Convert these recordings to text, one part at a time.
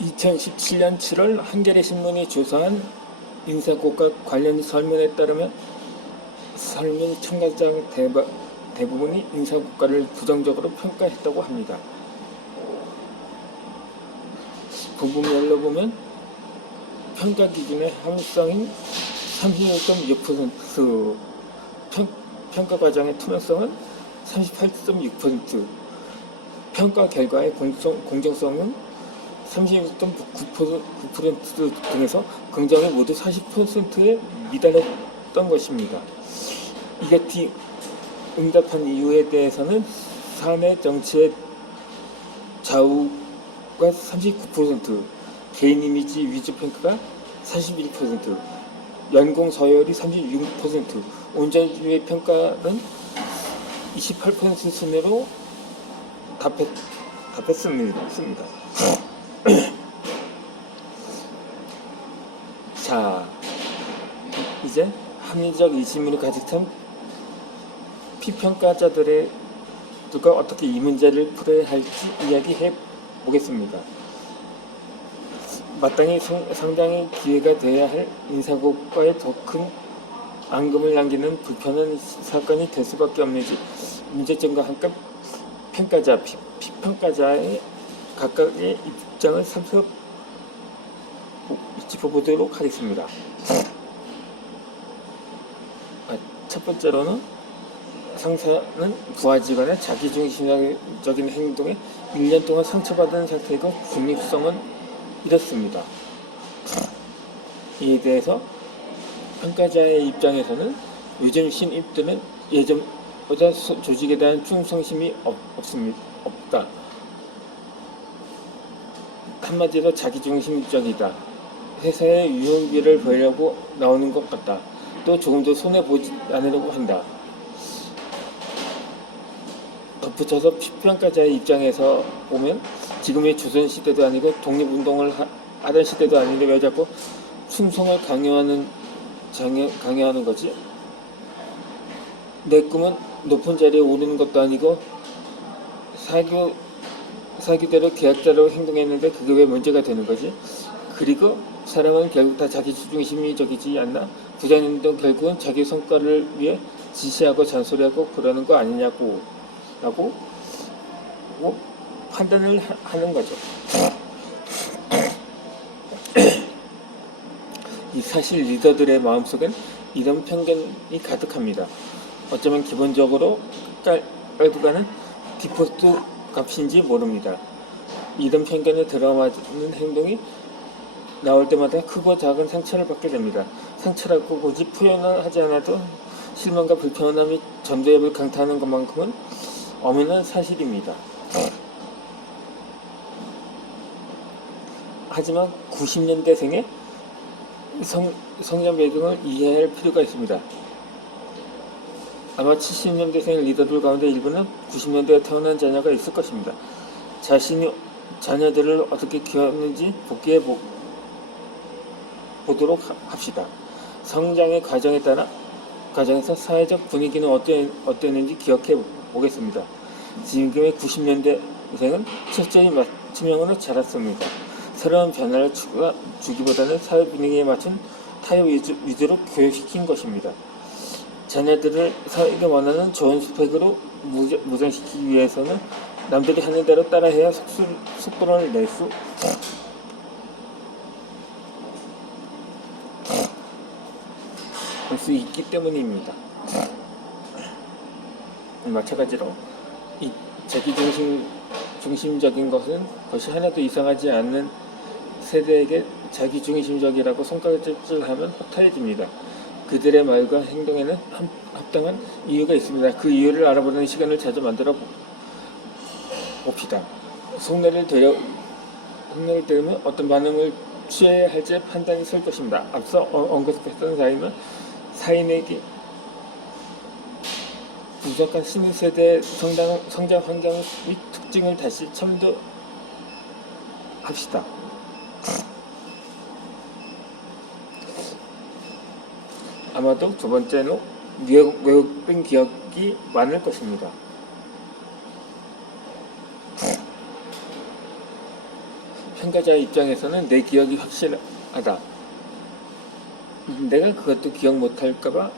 2017년 7월 한겨레신문이 조사한 인사고과 관련 설문에 따르면 설문 참가자 대부분이 인사고과를 부정적으로 평가했다고 합니다. 부분별로 보면 평가 기준의 합리성인 36.6%, 평가 과정의 투명성은 38.6%, 평가 결과의 공정성은 36.9% 등에서 긍정이 모두 40%에 미달했던 것입니다. 이같이 응답한 이유에 대해서는 사내 정치의 좌우가 39%, 개인 이미지 위주 평가가 41%, 연공 서열이 36%, 온전주의 평가는 28% 순으로 답했습니다. 자, 이제 합리적 의심으로 가득 찬 피평가자들과 어떻게 이 문제를 풀어야 할지 이야기해 보겠습니다. 마땅히 성장의 기회가 되어야 할 인사고과에 더 큰 앙금을 남기는 불편한 사건이 될 수밖에 없는지 문제점과 함께 평가자, 피평가자의 각각의 입장을 짚어보도록 하겠습니다. 첫 번째로는 상사는 부하 직원의 자기중심적인 행동에 1년 동안 상처받은 상태이고 중립성은 이렇습니다. 이에 대해서 평가자의 입장에서는 요즘 신입들은 예전보다 조직에 대한 충성심이 없다. 한마디로 자기중심적이다. 회사의 유흥비를 벌려고 나오는 것 같다. 또 조금 더 손해보지 않으려고 한다. 덧붙여서 피평가자의 입장에서 보면 지금의 조선시대도 아니고 독립운동을 하던 시대도 아닌데 왜 자꾸 충성을 강요하는 거지? 내 꿈은 높은 자리에 오르는 것도 아니고 사규대로 계약자로 행동했는데 그게 왜 문제가 되는 거지? 그리고 사람은 결국 다 자기 중심적이지 않나? 부장님도 결국은 자기 성과를 위해 지시하고 잔소리하고 그러는 거 아니냐고 라고 판단을 하는 거죠. 사실 리더들의 마음속엔 이런 편견이 가득합니다. 어쩌면 기본적으로 깔고 가는 디폴트 값인지 모릅니다. 이런 편견에 들어맞는 행동이 나올 때마다 크고 작은 상처를 받게 됩니다. 상처라고 굳이 표현을 하지 않아도 실망과 불편함이 전두엽을 강타하는 것만큼은 엄연한 사실입니다. 하지만 90년대생의 성장 배경을 이해할 필요가 있습니다. 아마 70년대생 리더들 가운데 일부는 90년대에 태어난 자녀가 있을 것입니다. 자신이 자녀들을 어떻게 키웠는지 복귀해 보도록 합시다. 성장의 과정에 따라 과정에서 사회적 분위기는 어땠는지 기억해 보겠습니다. 지금의 90년대생은 철저히 맞춤형으로 자랐습니다. 새로운 변화를 주기보다는 사회 분위기에 맞춘 타협 위주로 교육시킨 것입니다. 자녀들을 사회가 원하는 좋은 스펙으로 무장시키기 위해서는 남들이 하는 대로 따라해야 속도를 낼 수 있기 때문입니다. 마찬가지로 이 자기중심적인 것이 하나도 이상하지 않는 세대에게 자기중심적이라고 손가락질하면 허탈해집니다. 그들의 말과 행동에는 합당한 이유가 있습니다. 그 이유를 알아보는 시간을 자주 만들어 봅시다. 속내를 들으면 어떤 반응을 취해야 할지 판단이 설 것입니다. 앞서 언급했던 사인에게 부족한 신세대의 성장 환경 및 특징을 다시 첨부합시다. 아마도 두 번째는 왜곡된 기억이 많을 것입니다. 평가자 입장에서는 내 기억이 확실하다. 내가 그것도 기억 못할까봐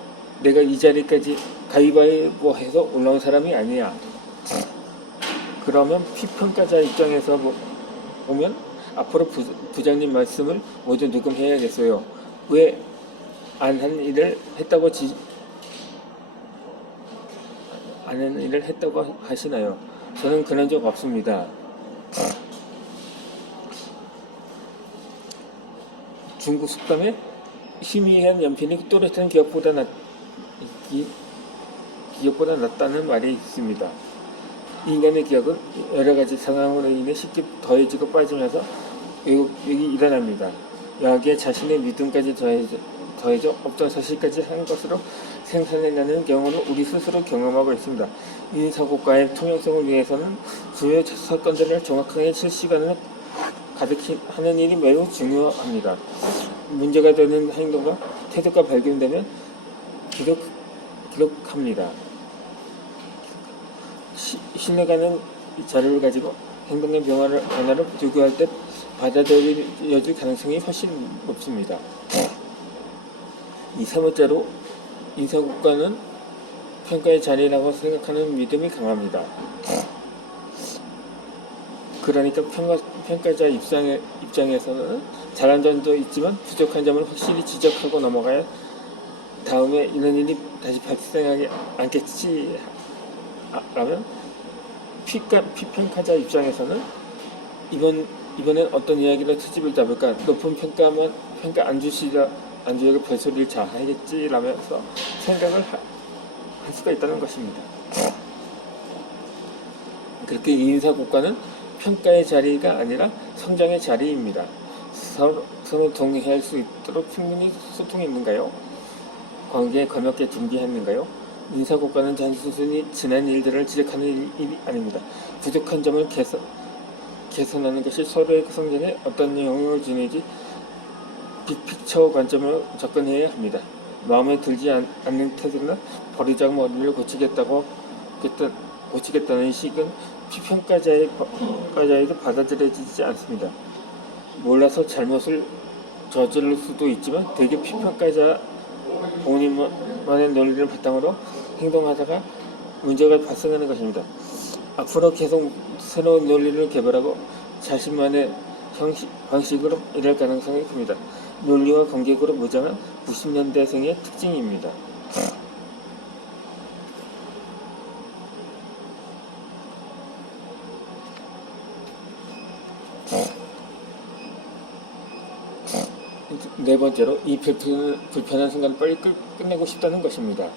내가 이 자리까지 가위바위보 해서 올라온 사람이 아니야. 그러면 피평가자 입장에서 보면 앞으로 부장님 말씀을 모두 녹음해야겠어요. 왜 안 한 일을 했다고 안 한 일을 했다고 하시나요? 저는 그런 적 없습니다. 중국 속담에 희미한 연필이 또렷한 기억보다 낫다는 말이 있습니다. 인간의 기억은 여러 가지 상황으로 인해 쉽게 더해지고 빠지면서 왜곡이 일어납니다. 여기에 자신의 믿음까지 더해져 없던 사실까지 한 것으로 생산해내는 경우는 우리 스스로 경험하고 있습니다. 인사고과의 통용성을 위해서는 주요 사건들을 정확하게 실시간으로 가득히 하는 일이 매우 중요합니다. 문제가 되는 행동과 태도가 발견되면 기록합니다. 신뢰가는 자료를 가지고 행동의 변화를 비교할 때 받아들여질 가능성이 훨씬 높습니다. 이 세 번째로 인사고과는 평가의 자리라고 생각하는 믿음이 강합니다. 그러니까 평가자 입장에서는 잘한 점도 있지만 부족한 점을 확실히 지적하고 넘어가야 다음에 이런 일이 다시 발생하지 않겠지 라면 피평가자 입장에서는 이번엔 어떤 이야기로 트집을 잡을까, 높은 평가 안 주려고 별소리를 잘 하겠지 라면서 생각을 할 수가 있다는 것입니다. 그렇게 인사고과는 평가의 자리가 아니라 성장의 자리입니다. 서로 동의할 수 있도록 충분히 소통했는가요? 관계에 걸맞게 준비했는가요? 인사고과는 단순히 지난 일들을 지적하는 일이 아닙니다. 부족한 점을 개선하는 것이 서로의 성장에 어떤 영향을 주는지 빅픽처 관점으로 접근해야 합니다. 마음에 들지 않는 태도나 버리자고 머리를 고치겠다는 식은 피평가자에게 받아들여지지 않습니다. 몰라서 잘못을 저지를 수도 있지만 대개 피평가자 본인만의 논리를 바탕으로 행동하다가 문제가 발생하는 것입니다. 앞으로 계속 새로운 논리를 개발하고 자신만의 방식으로 일할 가능성이 큽니다. 논리와 관객으로 무장한 90년대생의 특징입니다. 네 번째로 이 불편한 순간을 빨리 끝내고 싶다는 것입니다.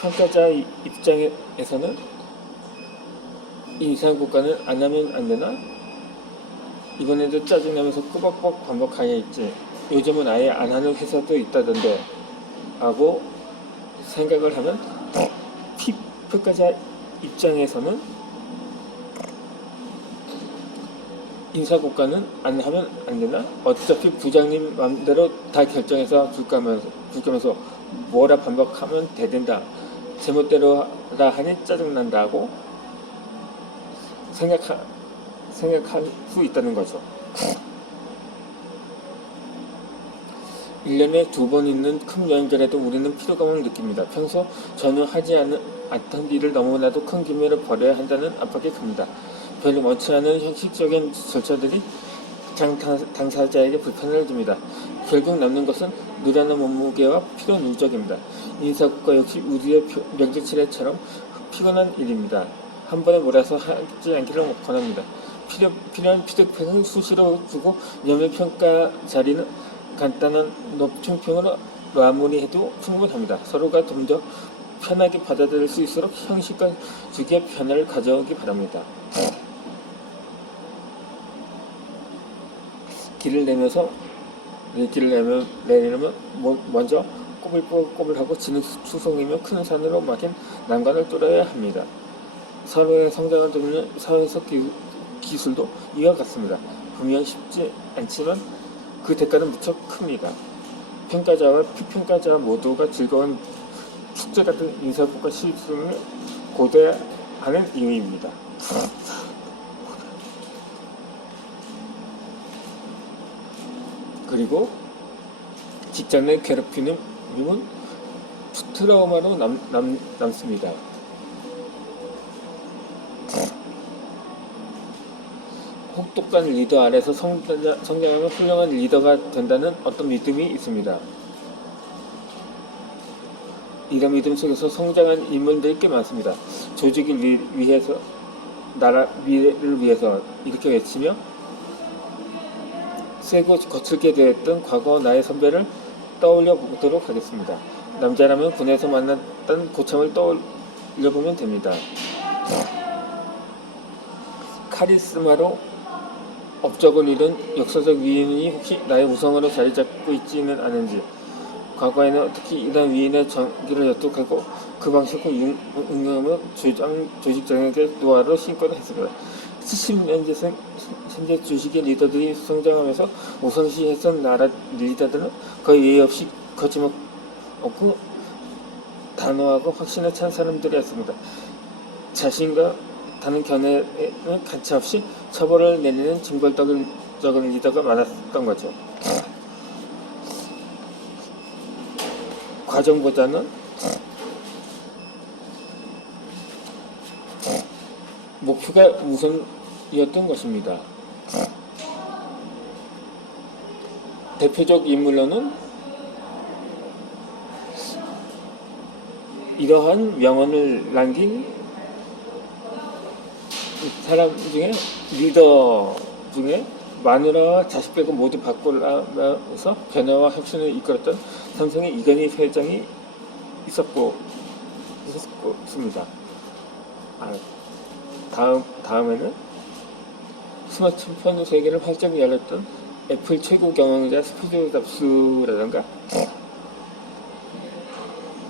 평가자 입장에서는 이 인사고과는 안 하면 안 되나? 이번에도 짜증나면서 꾸벅꾸벅 반복하겠지. 요즘은 아예 안 하는 회사도 있다던데 하고 생각을 하면 평가자 입장에서는 인사고과는 안 하면 안 되나? 어차피 부장님 마음대로 다 결정해서 줄 거면서 뭐라 반복하면 대된다. 제멋대로 하라 하니 짜증난다고 생각할 수 있다는 거죠. 1년에 2번 있는 큰 명절에도 우리는 피로감을 느낍니다. 평소 전혀 하지 않던 일을 너무나도 큰 규모로 벌여야 한다는 압박이 큽니다. 별로 원치 않은 형식적인 절차들이 당사자에게 불편을 줍니다. 결국 남는 것은 늘어난 몸무게와 피로 누적입니다. 인사고과 역시 우리의 명절치레처럼 피곤한 일입니다. 한 번에 몰아서 하지 않기를 권합니다. 필요한 피드백을 수시로 주고 연밀평가 자리는 간단한 높총평으로 마무리해도 충분합니다. 서로가 좀 더 편하게 받아들일 수 있도록 형식과 주기의 변화를 가져오기 바랍니다. 길을 내려면 먼저 꼬불꼬불하고 지는 수송이며 큰 산으로 막힌 난관을 뚫어야 합니다. 서로의 성장을 돕는 사회적 기술도 이와 같습니다. 분명 쉽지 않지만 그 대가는 무척 큽니다. 평가자와 피평가자 모두가 즐거운 축제 같은 인사고과 실습을 고대하는 이유입니다. 그리고 직장 내 괴롭힘은 트라우마로 남습니다. 혹독한 리더 아래서 성장하면 훌륭한 리더가 된다는 어떤 믿음이 있습니다. 이런 믿음 속에서 성장한 인물들이 꽤 많습니다. 조직을 위해서, 나라 미래를 위해서 이렇게 외치며 세고 거칠게 되었던 과거 나의 선배를 떠올려 보도록 하겠습니다. 남자라면 군에서 만났던 고참을 떠올려보면 됩니다. 카리스마로 업적을 이룬 역사적 위인이 혹시 나의 우상으로 자리 잡고 있지는 않은지, 과거에는 특히 이런 위인의 정기를 엿독하고 그 방식을 응용하며 조직장에게 노하우를 신고도 했습니다. 70년 현재 주식의 리더들이 성장하면서 우상시했던 나라 리더들은 거의 예의 없이 거침없고 단호하고 확신에 찬 사람들이었습니다. 자신과 다른 견해는 가차없이 처벌을 내리는 징벌적인 리더가 많았던 거죠. 과정보다는 목표가 우선이었던 것입니다. 대표적 인물로는 이러한 명언을 남긴 사람 중에, 리더 중에 마누라와 자식 빼고 모두 바꾸면서 변화와 혁신을 이끌었던 삼성의 이건희 회장이 있었습니다. 다음에는 스마트폰 세계를 활짝 열었던 애플 최고 경영자 스티브 잡스라던가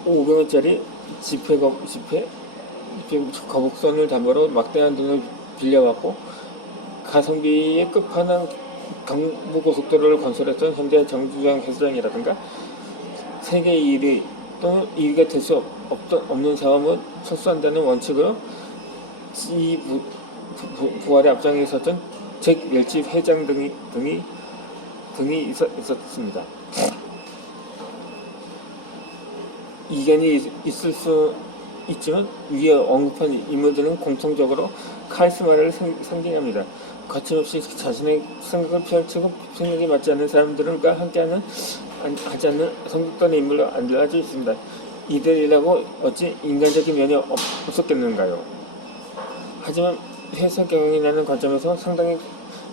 500원짜리 지폐 거북선을 담보로 막대한 돈을 빌려왔고 가성비의 끝판왕 경부고속도로를 건설했던 현대 정주영 회장이라든가 세계 1위 또는 2위가 될 수 없는 사업은 철수한다는 원칙으로 부활의 앞장에 있었던 잭 웰치 회장 등이 있었습니다. 이견이 있을 수 있지만 위에 언급한 인물들은 공통적으로 카리스마를 상징합니다. 거침없이 자신의 생각을 펼치고 생각이 맞지 않는 사람들과 하지 않는 성격단의 인물로 알려져 있습니다. 이들이라고 어찌 인간적인 면이 없었겠는가요? 하지만 회사 경영이라는 관점에서 상당히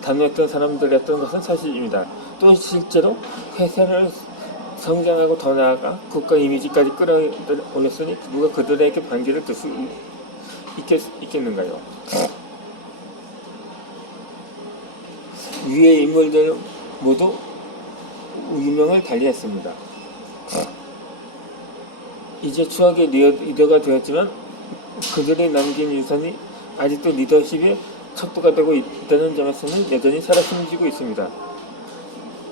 단호했던 사람들이었던 것은 사실입니다. 또 실제로 회사를 성장하고 더 나아가 국가 이미지까지 끌어올렸으니 누가 그들에게 반기를 들 수 있겠는가요? 위의 인물들 모두 유명을 달리했습니다. 이제 추억의 리더가 되었지만 그들이 남긴 유산이 아직도 리더십의 척도가 되고 있다는 점에서는 여전히 살아 숨지고 있습니다.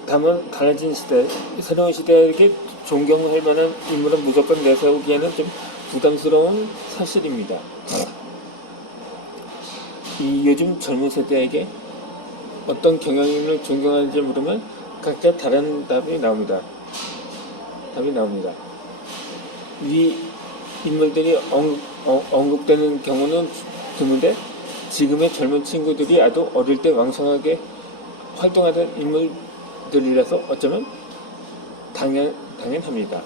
다만 달라진 시대, 새로운 시대에게 존경할 만한 인물은 무조건 내세우기에는 좀 부담스러운 사실입니다. 이 요즘 젊은 세대에게 어떤 경영인을 존경하는지 물으면 각자 다른 답이 나옵니다. 위 인물들이 언급되는 경우는 드문데 지금의 젊은 친구들이 아주 어릴 때 왕성하게 활동하던 인물들이라서 어쩌면 당연합니다.